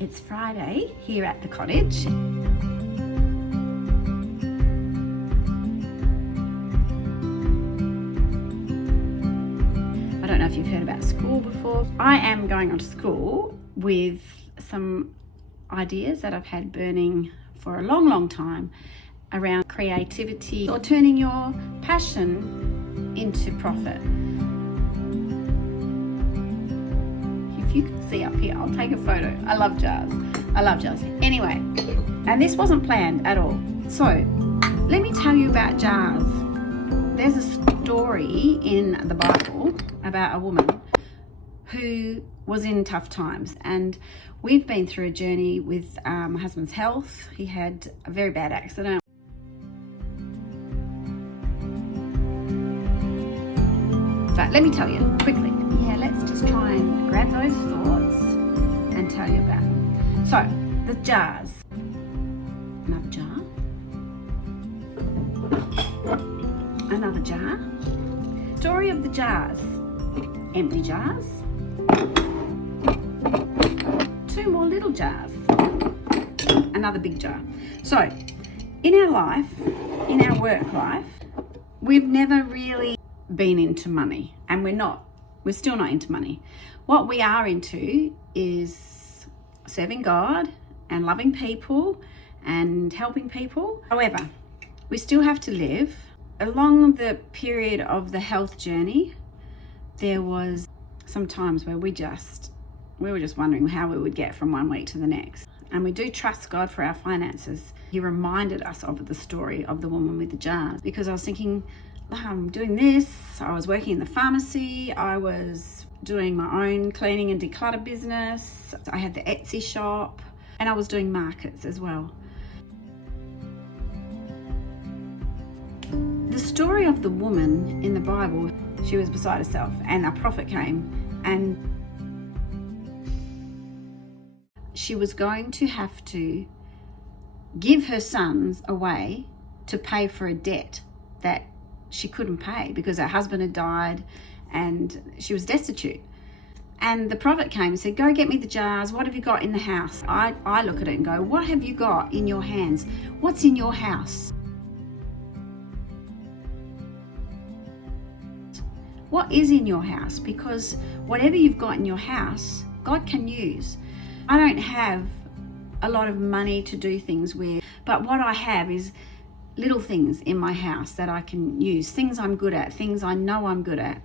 It's Friday here at the cottage. I don't know if you've heard about school before. I am going on to school with some ideas that I've had burning for a long time around creativity or turning your passion into profit. If you can see up here, I'll take a photo. I love jars. Anyway, and this wasn't planned at all. So let me tell you about jars. There's a story in the Bible about a woman who was in tough times, and we've been through a journey with my husband's health. He had a very bad accident. But let me tell you quickly. Yeah, let's just try and grab those thoughts and tell you about them. So, the jars. Another jar. Another jar. Story of the jars. Empty jars. Two more little jars. Another big jar. So, in our life, in our work life, we've never really been into money, and we're still not into money. What we are into is serving God and loving people and helping people. However, we still have to live. Along the period of the health journey, there was some times where we were just wondering how we would get from one week to the next. And we do trust God for our finances. He reminded us of the story of the woman with the jars, because I was thinking, I'm doing this. I was working in the pharmacy. I was doing my own cleaning and declutter business. I had the Etsy shop, and I was doing markets as well. The story of the woman in the Bible, she was beside herself, and a prophet came, and she was going to have to give her sons away to pay for a debt that she couldn't pay because her husband had died and she was destitute. And the prophet came and said, go get me the jars. What have you got in the house? I look at it and go, what have you got in your hands? What's in your house? What is in your house? Because whatever you've got in your house, God can use. I don't have a lot of money to do things with, but what I have is little things in my house that I can use, things I'm good at, things I know I'm good at.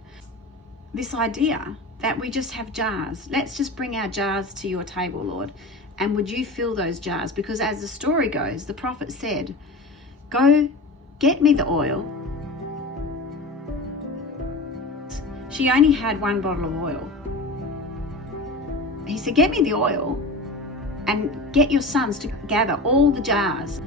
This idea that we just have jars. Let's just bring our jars to your table, Lord, and would you fill those jars? Because as the story goes, the prophet said, go get me the oil. She only had one bottle of oil. He said, get me the oil and get your sons to gather all the jars.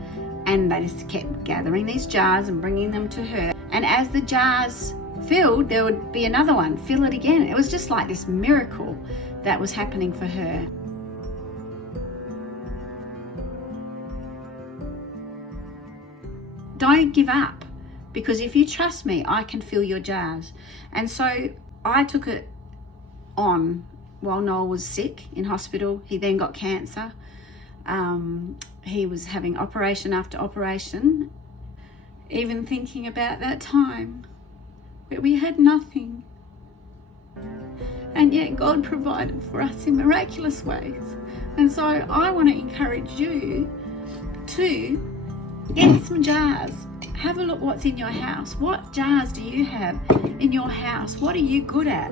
And they just kept gathering these jars and bringing them to her. And as the jars filled, there would be another one, fill it again. It was just like this miracle that was happening for her. Don't give up, because if you trust me, I can fill your jars. And so I took it on while Noel was sick in hospital. He then got cancer. He was having operation after operation. Even thinking about that time where we had nothing, and yet God provided for us in miraculous ways. And so I want to encourage you to get some jars. Have a look what's in your house. What jars do you have in your house? What are you good at?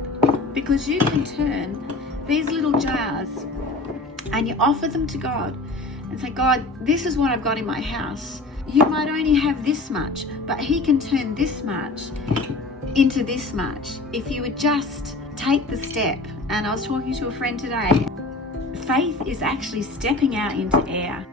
Because you can turn these little jars and you offer them to God and say, God, this is what I've got in my house. You might only have this much, but He can turn this much into this much if you would just take the step. And I was talking to a friend today. Faith is actually stepping out into air.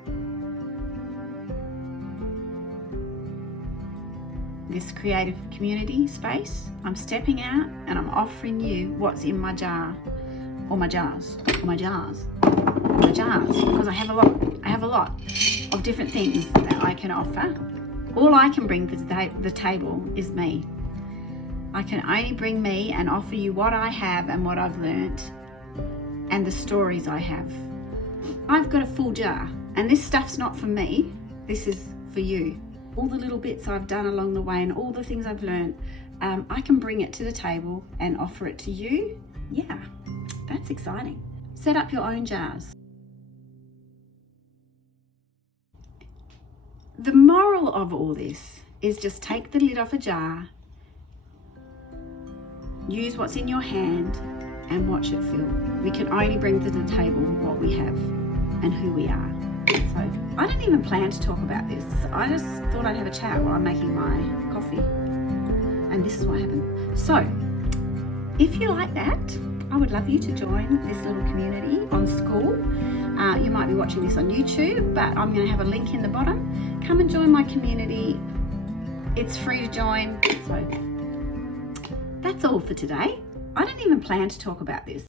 This creative community space, I'm stepping out and I'm offering you what's in my jar, or my jars, because I have a lot of different things that I can offer. All I can bring to the table is me. I can only bring me and offer you what I have and what I've learnt and the stories I have. I've got a full jar, and this stuff's not for me, this is for you. All the little bits I've done along the way and all the things I've learned, I can bring it to the table and offer it to you. Yeah, that's exciting. Set up your own jars. The moral of all this is just take the lid off a jar, use what's in your hand and watch it fill. We can only bring to the table what we have and who we are. So I didn't even plan to talk about this. I just thought I'd have a chat while I'm making my coffee. And this is what happened. So if you like that, I would love you to join this little community on School. You might be watching this on YouTube, but I'm going to have a link in the bottom. Come and join my community. It's free to join. So that's all for today. I didn't even plan to talk about this.